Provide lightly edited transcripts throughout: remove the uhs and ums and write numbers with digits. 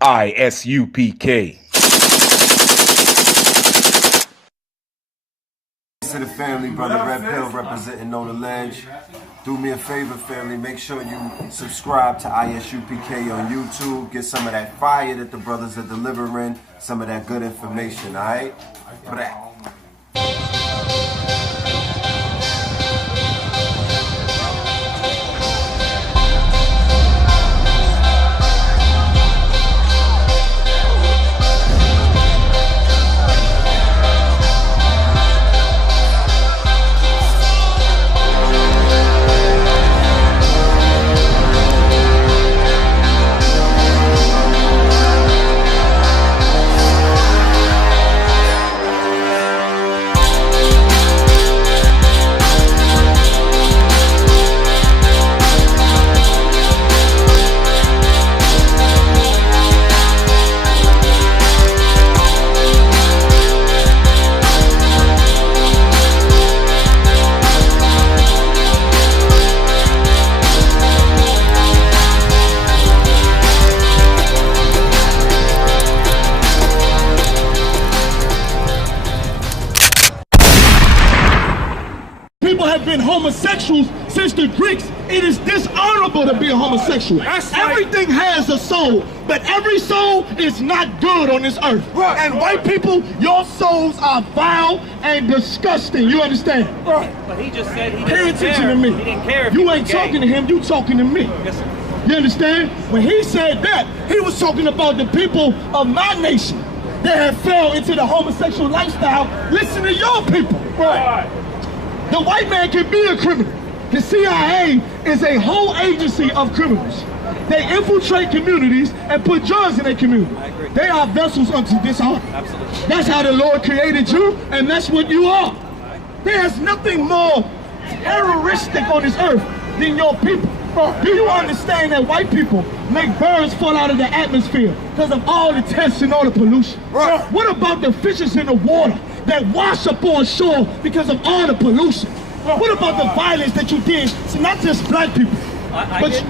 ISUPK. To the family, brother Red Pill representing Know the Ledge. Do me a favor, family. Make sure you subscribe to ISUPK on YouTube. Get some of that fire that the brothers are delivering. Some of that good information, alright? For that. People have been homosexuals since the Greeks. It is dishonorable to be a homosexual. Everything has a soul, but every soul is not good on this earth. Right. And white people, your souls are vile and disgusting. You understand? Right. But he just said he didn't Pay attention care. to me. He didn't care if you ain't talking to him, you talking to me. Yes, sir. You understand? When he said that, he was talking about the people of my nation that have fell into the homosexual lifestyle. Listen to your people. Right. The white man can be a criminal. The CIA is a whole agency of criminals. They infiltrate communities and put drugs in their community. They are vessels unto dishonor. Absolutely. That's how the Lord created you, and that's what you are. There's nothing more terroristic on this earth than your people. Do you understand that white people make birds fall out of the atmosphere because of all the tests and all the pollution? Right. What about the fishes in the water that wash up on shore because of all the pollution? What about the violence that you did to not just black people, but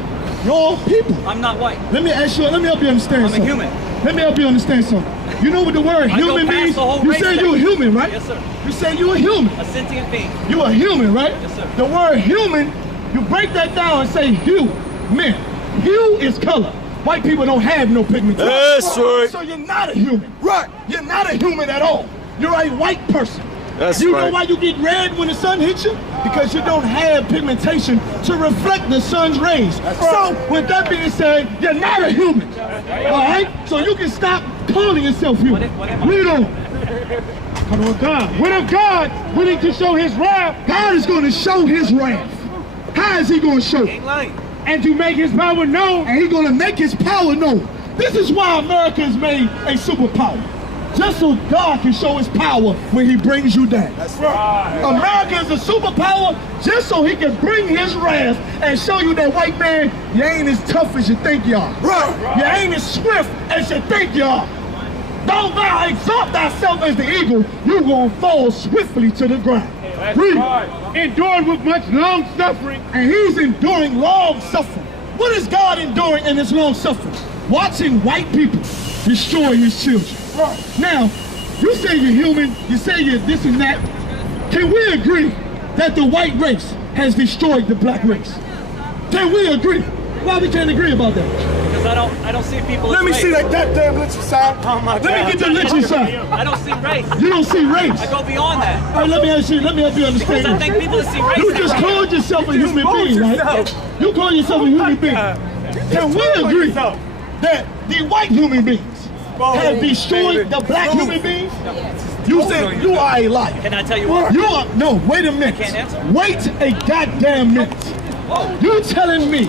your people? I'm not white. Let me ask you, let me help you understand I'm something. a human. Let me help you understand something. You know what the word human means? You say you're a human, right? Yes, sir. You say you're a human. A sentient being. You're a human, right? Yes, sir. The word human, you break that down and say hue, man. Hue is color. White people don't have no pigmentation. That's right. So you're not a human. Right. You're not a human at all. You're a white person. That's you right. know why you get red when the sun hits you? Because you don't have pigmentation to reflect the sun's rays. So with that being said, you're not a human. All right? So you can stop calling yourself human. Read on. Come on, God. When of God willing to show his wrath, God is going to show his wrath. How is he going to show it? And to make his power known. And he's going to make his power known. This is why America is made a superpower. Just so God can show his power when he brings you down. That's right. America is a superpower just so he can bring his wrath and show you that, white man, you ain't as tough as you think you are. Right. You ain't as swift as you think you are. Though thou exalt thyself as the eagle, you're going to fall swiftly to the ground. Read. Right. Endured with much long suffering. And he's enduring long suffering. What is God enduring in this long suffering? Watching white people destroy his children. Right. Now, you say you're human, you say you're this and that. Can we agree that the white race has destroyed the black race? Can we agree? Why we can't agree about that? Because I don't see people. Let me see that goddamn lynching side. Oh my God. Let me get the lynching side. I don't see race. You don't see race. I go beyond that. All right, let me help you understand. Because I think people that see race. You just called yourself a human being, right? You call yourself a human being. Can we agree that the white human beings have destroyed the black human beings? You said you are a liar. Can I tell you what? You are, no, wait a minute. Can't answer? Wait a goddamn minute. Whoa. You telling me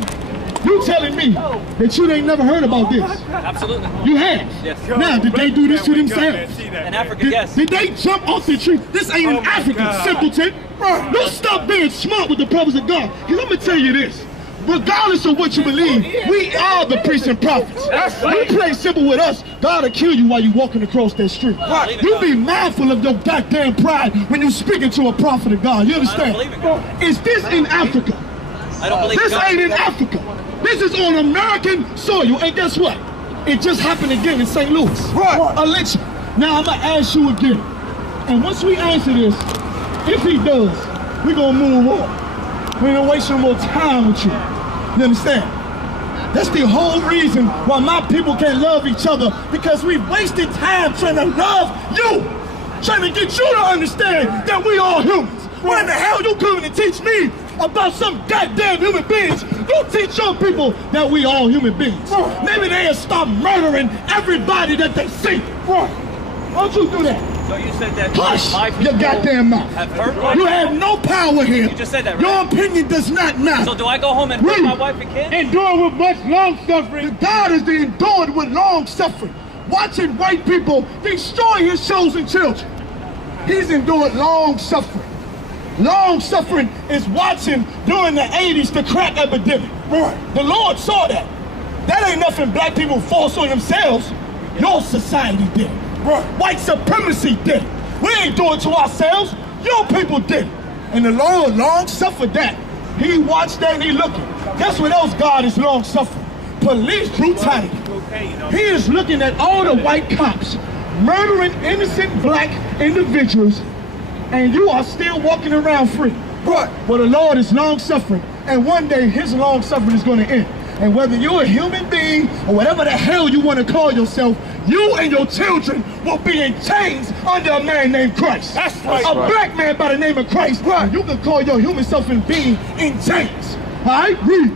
that you ain't never heard about this? Absolutely. You have? Yes. Now, did they do this to themselves? In Africa, yes. Did they jump off the tree? This ain't in Africa, simpleton. Don't stop being smart with the prophets of God. Because I'm going to tell you this. Regardless of what you believe, we are the priests and prophets. You play simple with us, God will kill you while you're walking across that street. You be mindful of your goddamn pride when you're speaking to a prophet of God. You understand? Is this in Africa? I don't believe this God. Ain't in Africa. This is on American soil. And guess what? It just happened again in St. Louis. Right. A lynching. Now I'm gonna ask you again. And once we answer this, if he does, we're gonna move on. We don't waste no more time with you. You understand? That's the whole reason why my people can't love each other, because we've wasted time trying to love you, trying to get you to understand that we all humans. Why in the hell you coming to teach me about some goddamn human beings? You teach your people that we all human beings. Maybe they'll stop murdering everybody that they see. Why don't you do that? So you said that Hush my your people goddamn mouth. have hurt You have no power here. You just said that, right? Your opinion does not matter. So do I go home and hurt my wife and kids? Endure with much long suffering. God is the endured with long suffering. Watching white people destroy his chosen children. He's endured long suffering. Long suffering is watching during the 80s the crack epidemic. The Lord saw that. That ain't nothing black people forced on themselves. Your society did. White supremacy did. We ain't do it to ourselves. Your people did. And the Lord long suffered that. He watched that and he looking. That's what else God is long suffering. Police brutality. He is looking at all the white cops murdering innocent black individuals, and you are still walking around free. Well, the Lord is long suffering, and one day his long suffering is going to end. And whether you're a human being or whatever the hell you want to call yourself, you and your children will be in chains under a man named Christ. That's right. A black man by the name of Christ. You can call your human self and being in chains. All right? Read.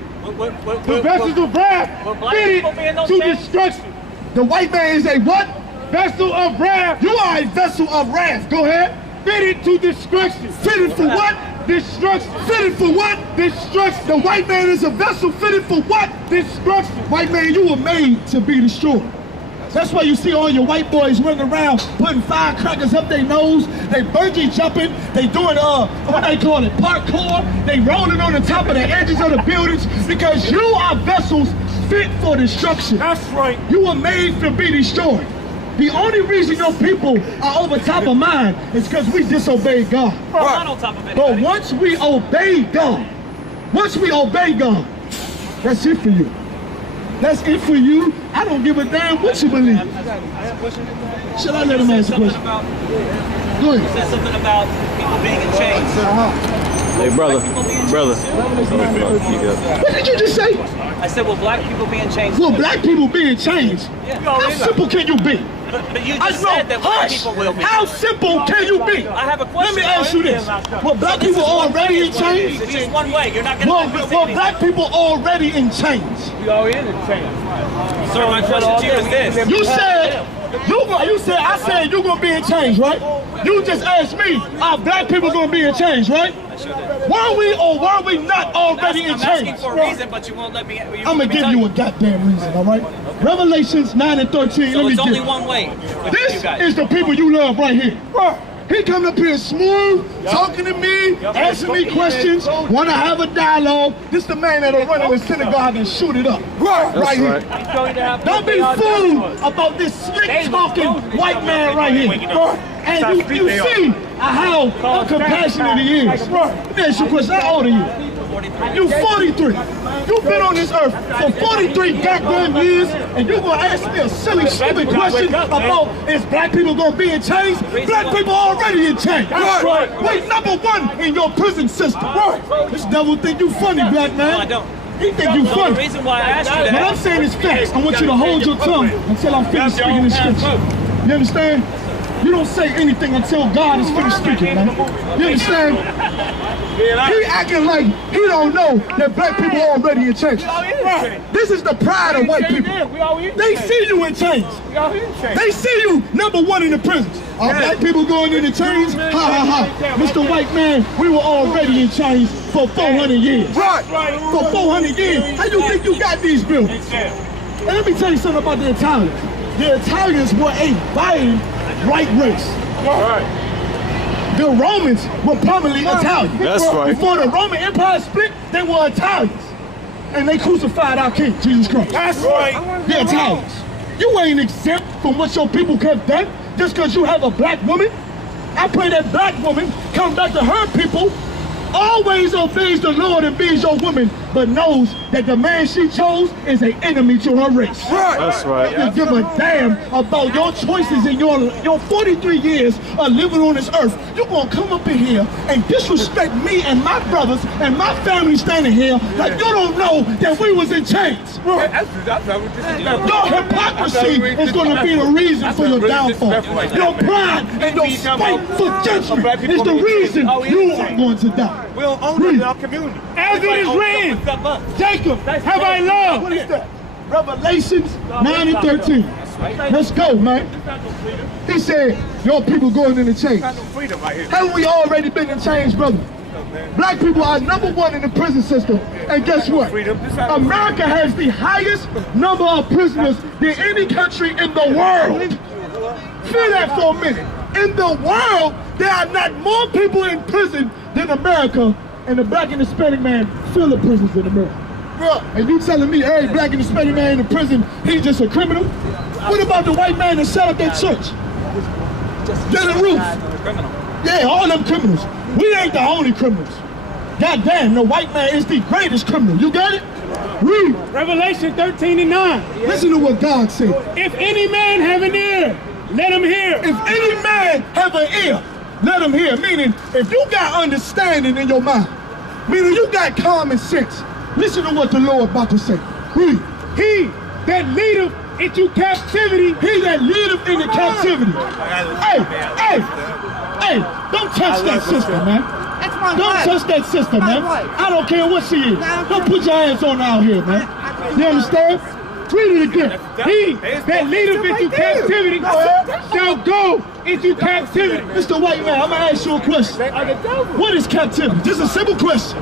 The vessels of wrath fitted to destruction. The white man is a what? Vessel of wrath. You are a vessel of wrath. Go ahead. Fitted to destruction. Fitted for what? Destruction. Fitted for what? Destruction. The white man is a vessel fitted for what? Destruction. White man, you were made to be destroyed. That's why you see all your white boys running around putting firecrackers up their nose. They bungee jumping. They doing what they call it, parkour. They rolling on the top of the edges of the buildings, because you are vessels fit for destruction. That's right. You were made to be destroyed. The only reason your people are over top of mine is because we disobeyed God. Well, I'm not on top of it. But once we obey God, that's it for you. That's it for you. I don't give a damn what you believe. Should I let him ask a question? Go ahead. You said something about people being in chains. Hey, brother. What did you just say? I said, will black people be in chains? Will black people be in chains? Yeah. How simple can you be? But you just said that white people will be. How simple can you be? I have a question. Let me ask you this. Will black people already in chains? It's just one way. You're not going to Well, black people already in chains. We all in the chains. Sir, my question to you is this. You said I said you're gonna be in chains, right? You just asked me, are black people gonna be in chains, right? Were we or were we not already in chains? I'm asking for a reason, but you won't let me. I'm gonna give you a goddamn reason, all right? Okay. Revelations 9 and 13. So it's only one way. This is the people you love right here. He come up here smooth, talking to me, asking me questions, want to have a dialogue. This the man that'll run in the synagogue and shoot it up. Right here. Don't be fooled about this slick talking white man right here. And you see how compassionate he is. Let me ask you a question. How old are you? You 43. You've been on this earth for 43 goddamn years, and you're gonna ask me a silly, stupid question about is black people gonna be in chains? Black people already in chains. Wait, number one in your prison system. This devil think you funny, black man. No, I don't. He think you funny. The reason why I asked you that. What I'm saying is facts. I want you to hold your tongue until I'm finished speaking this scripture. You understand? You don't say anything until God is finished speaking, man. You understand? He acting like he don't know that black people are already in chains. This is the pride of white people. They see you in chains. They see you number one in the prisons. Are black people going into chains? Ha ha ha. Mr. White Man, we were already in chains for 400 years. For 400 years. How you think you got these buildings? And let me tell you something about the Italians. The Italians were a violent white race. The Romans were primarily Italian. That's right. Before the Roman Empire split, they were Italians. And they crucified our King, Jesus Christ. That's right. The Italians. You ain't exempt from what your people have done just because you have a black woman. I pray that black woman come back to her people always obeys the Lord and be's your woman, but knows that the man she chose is an enemy to her race. Right. That's right. You give a damn about your choices in your 43 years of living on this earth. You're going to come up in here and disrespect me and my brothers and my family standing here like you don't know that we was in chains. Your hypocrisy is going to be the reason for your downfall. Your pride and your spiteful judgment is the reason you are going to die. We don't own them in our community. As it is written, Jacob have I loved. What is that? Revelations 9 and 13. Let's go, man. He said, your people going in the chains. Haven't we already been in chains, brother? Black people are #1 in the prison system. And guess what? America has the highest number of prisoners than any country in the world. Feel that for a minute. In the world, there are not more people in prison than America, and the black and Hispanic man fill the prisons in America. Bro, and you telling me every black and Hispanic man in the prison, he's just a criminal? What about the white man that set up that church? Dylan Roof. Yeah, all them criminals. We ain't the only criminals. God damn, the white man is the greatest criminal. You got it? Read. Revelation 13 and 9. Listen to what God said. If any man have an ear, let him hear. If any man have an ear, let him hear. Meaning, if you got understanding in your mind, meaning you got common sense, listen to what the Lord about to say. Read. He that leadeth into captivity. He that leadeth into captivity. Hey, don't touch that sister, man. Don't touch that sister, man. I don't care what she is. Don't put your hands on her out here, man. You understand? Read it again. He that leadeth into captivity shall go into captivity. Mr. White Man, I'm going to ask you a question. What is captivity? Just a simple question.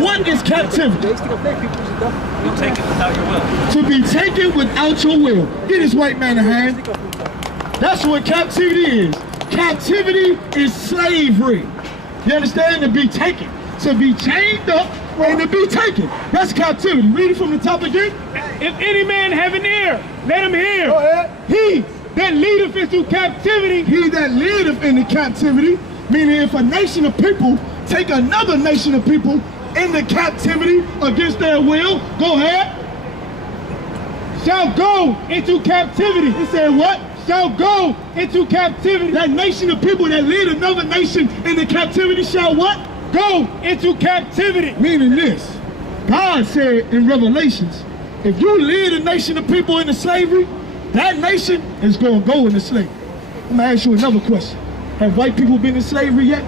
What is captivity? You take it without your will. To be taken without your will. Get this white man a hand. That's what captivity is. Captivity is slavery. You understand? To be taken. To be chained up and to be taken. That's captivity. Read it from the top again. If any man have an ear, let him hear. He that leadeth into captivity. He that leadeth into captivity. Meaning if a nation of people take another nation of people into captivity against their will, go ahead. Shall go into captivity. He said what? Shall go into captivity. That nation of people that lead another nation into captivity shall what? Go into captivity. Meaning this. God said in Revelations, if you lead a nation of people into slavery, that nation is going to go into slavery. I'm going to ask you another question. Have white people been in slavery yet?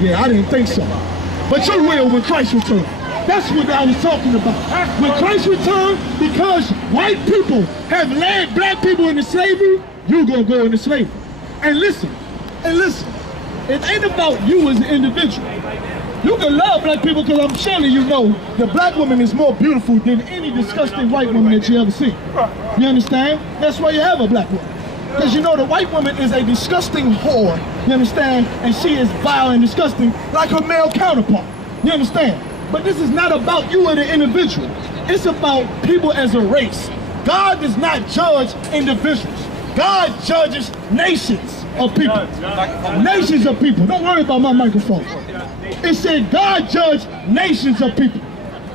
Yeah, I didn't think so. But you will when Christ returns. That's what I was talking about. When Christ returns, because white people have led black people into slavery, you're going to go into slavery. And listen, it ain't about you as an individual. You can love black people because I'm sure you know the black woman is more beautiful than any disgusting white woman that you ever see. You understand? That's why you have a black woman. Because you know the white woman is a disgusting whore, you understand? And she is vile and disgusting like her male counterpart, you understand? But this is not about you as an individual. It's about people as a race. God does not judge individuals. God judges nations of people. Nations of people. Don't worry about my microphone. It said God judged nations of people.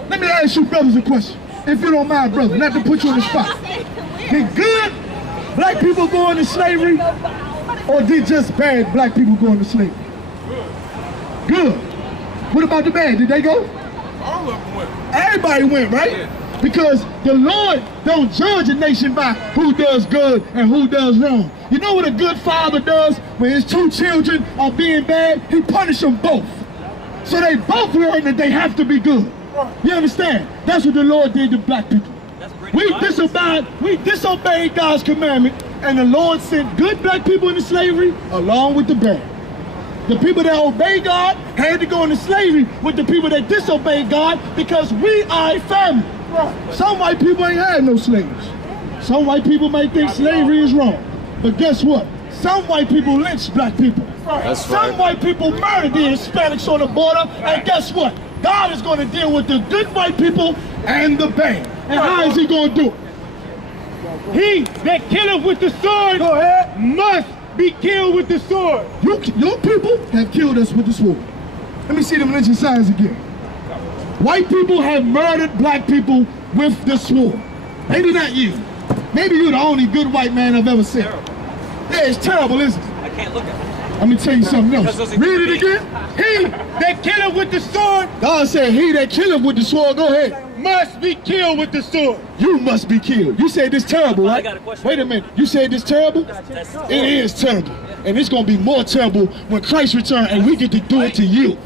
Let me ask you brothers a question, if you don't mind, brother, not to put you on the spot. Did good black people go into slavery, or did just bad black people go into slavery? Good. What about the bad? Did they go? All of them went. Everybody went, right? Yeah. Because the Lord don't judge a nation by who does good and who does wrong. You know what a good father does when his two children are being bad? He punishes them both. So they both learn that they have to be good. You understand? That's what the Lord did to black people. We disobeyed God's commandment, and the Lord sent good black people into slavery along with the bad. The people that obeyed God had to go into slavery with the people that disobeyed God because we are a family. Some white people ain't had no slaves. Some white people might think slavery is wrong. But guess what? Some white people lynched black people. Some white people murdered the Hispanics on the border. And guess what? God is going to deal with the good white people and the bad. And how is he going to do it? He that killeth with the sword must be killed with the sword. Your people have killed us with the sword. Let me see them lynching signs again. White people have murdered black people with the sword. Maybe not you. Maybe you're the only good white man I've ever seen. Yeah, it's terrible, isn't it? I can't look at it. Let me tell you something else. Read it again. He that killeth with the sword God said, he that killeth with the sword, go ahead. must be killed with the sword. You must be killed. You said this terrible, right? I got a question. Wait a minute. You said this terrible? It is terrible. And it's going to be more terrible when Christ returns and we get to do it to you.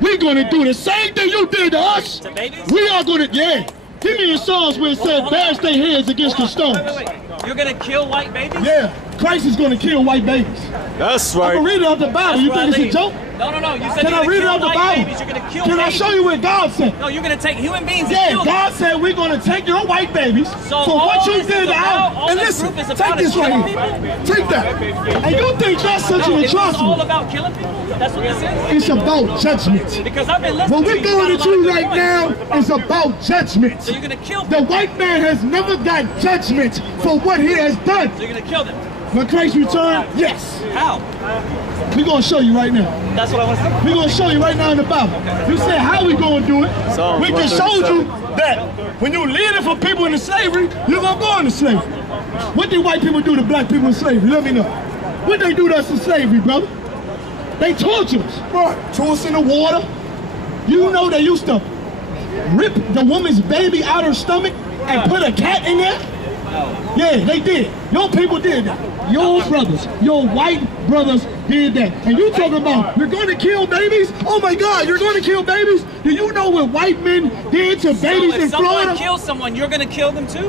We're going to do the same thing you did to us. To babies? We are going to, yeah. Give me the songs where it said, bash their heads against the stones. Wait. You're going to kill white babies? Yeah. Christ is going to kill white babies. That's I right. can read it out the Bible. You think it's a joke? No. You said Can I you're read it going out to the kill white Bible? babies. You're going to kill Can I babies. show you what God said? No, you're going to take human beings and Yeah, kill God them. said we're going to take your white babies So for what all you this did is to about- our. all And this listen, group is take about this is right killing here. Take that. And you think that's such an No, is this all atrocity? about killing people? That's what this is? It's about judgment. Because I've been listening What to we're you. going You got a into lot of right good now points. is about judgment. So you're going to kill The people. white man has never got judgment for what he has done. So you're going to kill them. When Christ returns, yes. How? We're going to show you right now. That's what I want to see. We're going to show you right now in the Bible. You said, how we going to do it? Psalms We just showed 137. you that when you leading for people into slavery, you're going to go into slavery. What did white people do to black people in slavery? Let me know. What they do to us in slavery, brother? They torture us. Right. Threw us in the water. You know they used to rip the woman's baby out her stomach and put a cat in there? Yeah, they did. Your people did that. Your brothers, your white brothers did that. And you talking about, you're going to kill babies? Oh my God, you're going to kill babies? Do you know what white men did to babies So if in someone Florida? kills someone, you're going to kill them too?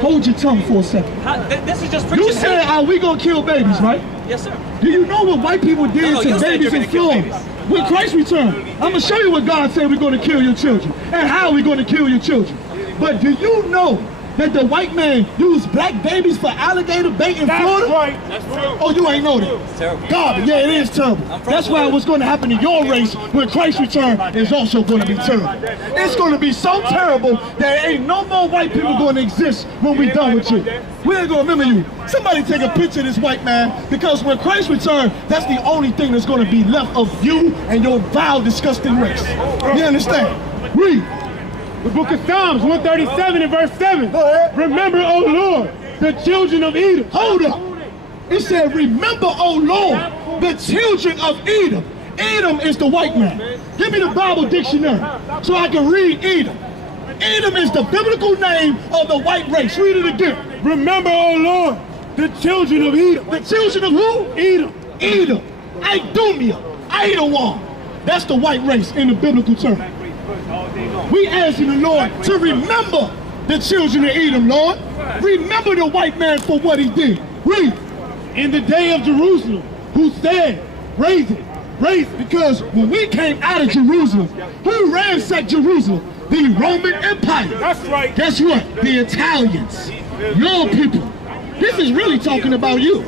Hold your tongue for a second. This is just preaching. You said, are we going to kill babies, right? Yes, sir. Do you know what white people did No, to you said babies you're in gonna kill Florida? babies. When Christ returned, I'm going to show you what God said we're going to kill your children and how we're going to kill your children. But do you know that the white man used black babies for alligator bait in Florida? Right. That's true. Oh, you ain't know that. It's terrible. God, yeah, it is terrible. That's why what's going to happen to your race when Christ returns is also going to be terrible. It's going to be so terrible that ain't no more white people going to exist when we done with you. We ain't going to remember you. Somebody take a picture of this white man, because when Christ returns, that's the only thing that's going to be left of you and your vile, disgusting race. You understand? Read. The book of Psalms 137 and verse 7. Go ahead. Remember, O Lord, the children of Edom. Hold up. It said, remember, O Lord, the children of Edom. Edom is the white man. Give me the Bible dictionary so I can read Edom. Edom is the biblical name of the white race. Read it again. Remember, O Lord, the children of Edom. The children of who? Edom. Edom. Idumea. Idawam. That's the white race in the biblical term. We asking the Lord to remember the children of Edom, Lord. Remember the white man for what he did. Read. In the day of Jerusalem, who said, raise it, raise it. Because when we came out of Jerusalem, who ransacked Jerusalem? The Roman Empire. That's right. Guess what? The Italians. Your people. This is really talking about you.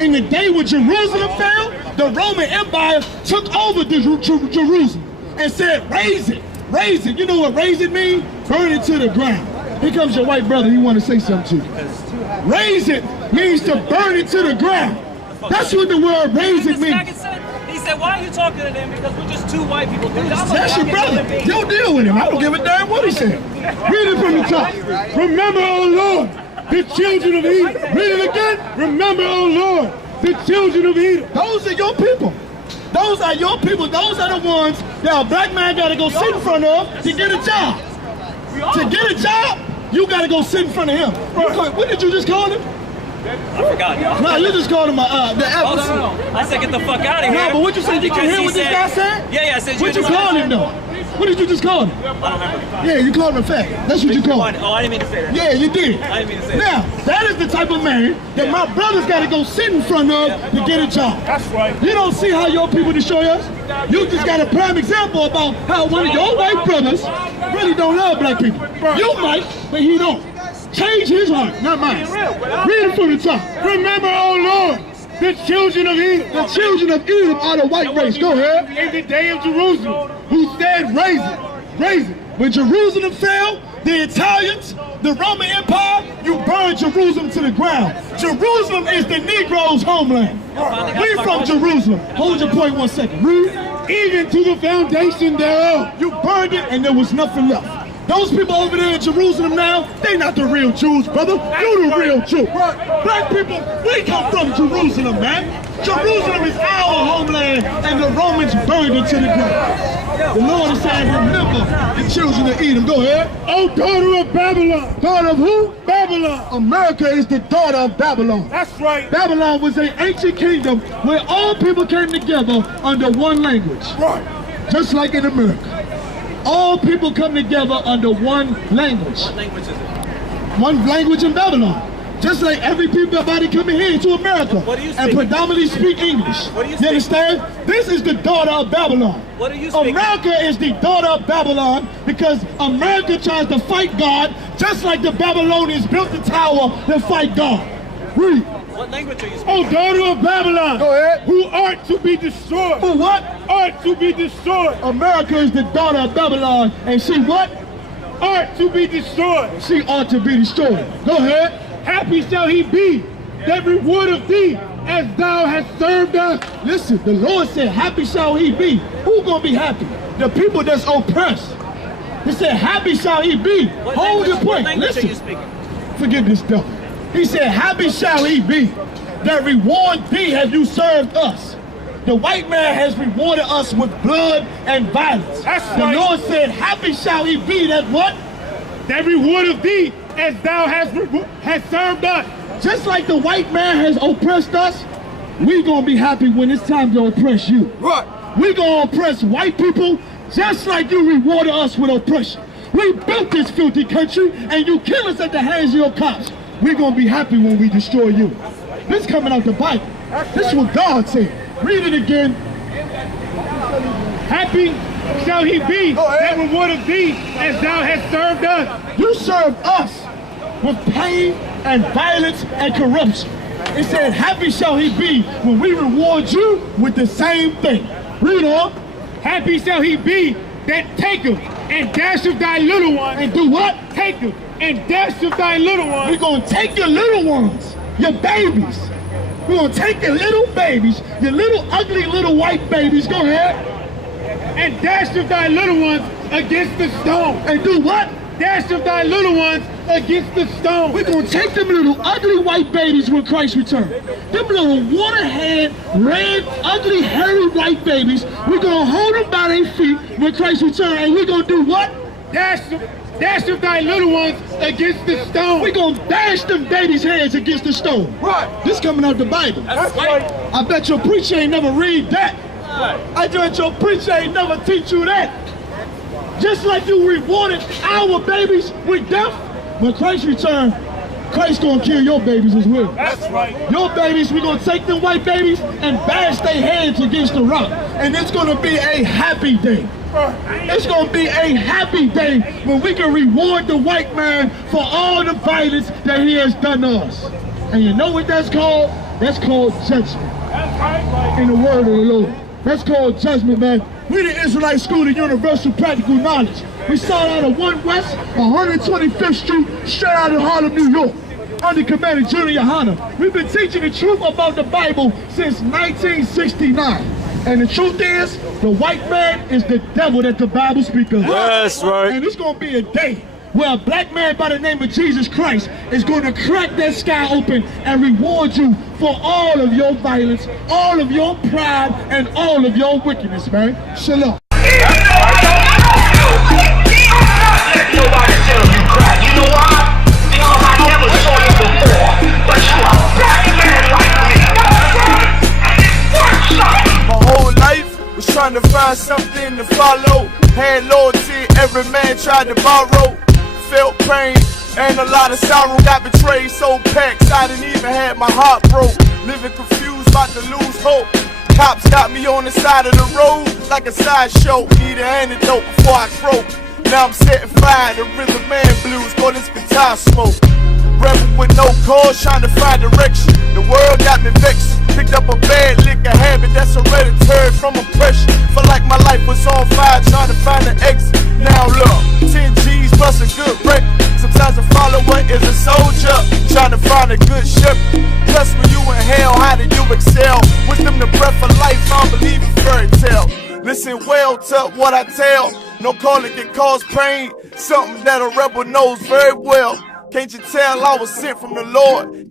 In the day when Jerusalem fell, the Roman Empire took over Jerusalem and said, raise it, raise it. You know what raise it means? Burn it to the ground. Here comes your white brother, he want to say something to you. Raise it means to burn it to the ground. That's what the word raise it means. He said, why are you talking to them? Because we're just two white people. Dude, That's your brother. Don't deal with him. I don't give a damn what he said. Read it from the top. Remember, O Lord, the children of Edom. Read it again. Remember, O Lord, the children of Edom. Those are your people. Those are your people. Those are the ones that a black man got to go sit in front of to get a job. To get a job, you got to go sit in front of him. What did you just call him? I forgot, y'all. No, you just called him the Oh, adversary. no. I said, get the fuck out of here. No, but what you said? Did you Because hear he what this guy said? Yeah, I said, What you called him though? What did you just call him? I don't remember. Yeah, you called him a fat. That's what you called him. Oh, I didn't mean to say that. Yeah, you did. I didn't mean to say Now, that is the type of man that my brothers got to go sit in front of to get a job. That's right. You don't see how your people destroy us? You just got a prime example about how one of your white brothers really don't love black people. You might, but he don't. Change his heart, not mine. Read it from the top. Remember, O Lord, the children of Edom. The children of Edom are the white race. Go ahead. In the day of Jerusalem, who said, raise it, raise it. When Jerusalem fell, the Italians, the Roman Empire, you burned Jerusalem to the ground. Jerusalem is the Negro's homeland. We from Jerusalem. Hold your point 1 second. Read. even to the foundation thereof. You burned it and there was nothing left. Those people over there in Jerusalem now, they not the real Jews, brother. You the real Jew. Black people, we come from Jerusalem, man. Jerusalem is our homeland, and the Romans burned it to the ground. The Lord is saying, remember the children of Edom. Go ahead. Oh, daughter of Babylon. Daughter of who? Babylon. America is the daughter of Babylon. That's right. Babylon was an ancient kingdom where all people came together under one language. Right. Just like in America. All people come together under one language. What language is it? One language in Babylon. Just like everybody coming here to America What do you and speak? predominantly speak English. What do you You speak? understand? This is the daughter of Babylon. What do you speak? America is the daughter of Babylon because America tries to fight God just like the Babylonians built the tower to fight God. Read. What language are you speaking? Oh, daughter of Babylon. Go ahead. Who art to be destroyed. For what? Art to be destroyed. America is the daughter of Babylon, and she what? Art to be destroyed. She ought to be destroyed. Go ahead. Happy shall he be that reward of thee as thou hast served us. Listen, the Lord said, happy shall he be. Who gonna be happy? The people that's oppressed. He said, happy shall he be. What Hold your language, what point. language are you Listen, speaking? forgive this devil. He said, happy shall he be. That reward thee have you served us. The white man has rewarded us with blood and violence. That's the right. Lord said, happy shall he be that what? That reward of thee as thou hast served us. Just like the white man has oppressed us, we gonna be happy when it's time to oppress you. Right. We gonna oppress white people just like you rewarded us with oppression. We built this filthy country and you kill us at the hands of your cops. We gonna be happy when we destroy you. This coming out the Bible. This is what God said. Read it again. Happy shall he be that reward of thee as thou hast served us. You served us with pain and violence and corruption. It said, happy shall he be when we reward you with the same thing. Read on. Happy shall he be that taketh and dasheth thy little ones. And do what? Taketh and dasheth thy little We're ones. gonna take your little ones, your babies. We're gonna take your little babies, your little ugly little white babies. Go ahead. And dasheth thy little ones against the stone. And do what? Dasheth thy little ones against the stone. We're gonna take them little ugly white babies when Christ returns. Them little waterhead, red, ugly, hairy white babies. We're gonna hold them by their feet when Christ returns. And we're gonna do what? Dasheth thy little ones against the stone. We're gonna bash them babies' heads against the stone. Right. This coming out the Bible. That's right. I bet your preacher ain't never read that. I bet your preacher ain't never teach you that. Just like you rewarded our babies with death, when Christ returns, Christ gonna kill your babies as well. That's right. Your babies, we're gonna take them white babies and bash their heads against the rock. And it's gonna be a happy day. It's gonna be a happy day when we can reward the white man for all the violence that he has done to us. And you know what that's called? That's called judgment. In the word of the Lord. That's called judgment, man. We the Israelite School of Universal Practical Knowledge. We started out of 1 West, 125th Street, straight out of Harlem, New York, under Commander Junior Hanna. We've been teaching the truth about the Bible since 1969. And the truth is, the white man is the devil that the Bible speaks of. That's right. And it's going to be a day where a black man by the name of Jesus Christ is going to crack that sky open and reward you for all of your violence, all of your pride, and all of your wickedness, man. Shalom. Nobody tell you cry. You know why? Because I never saw you before. But you are a black man like me. And it works something. My whole life was trying to find something to follow. Had loyalty, every man tried to borrow. Felt pain and a lot of sorrow. Got betrayed, so packed, I didn't even have my heart broke. Living confused, about to lose hope. Cops got me on the side of the road like a sideshow. Need an antidote before I croak. Now I'm setting fire to rhythm man blues, call this guitar smoke. Rebel with no cause, trying to find direction. The world got me vexed. Picked up a bad liquor habit that's hereditary from oppression. Felt like my life was on fire, trying to find an exit. Now look, 10 G's plus a good wreck. Sometimes a follower is a soldier, trying to find a good ship. Plus when you in hell, how do you excel? Wisdom the breath of life, I don't believe in fairy tale. Listen well to what I tell. No calling can cause pain, something that a rebel knows very well. Can't you tell I was sent from the Lord?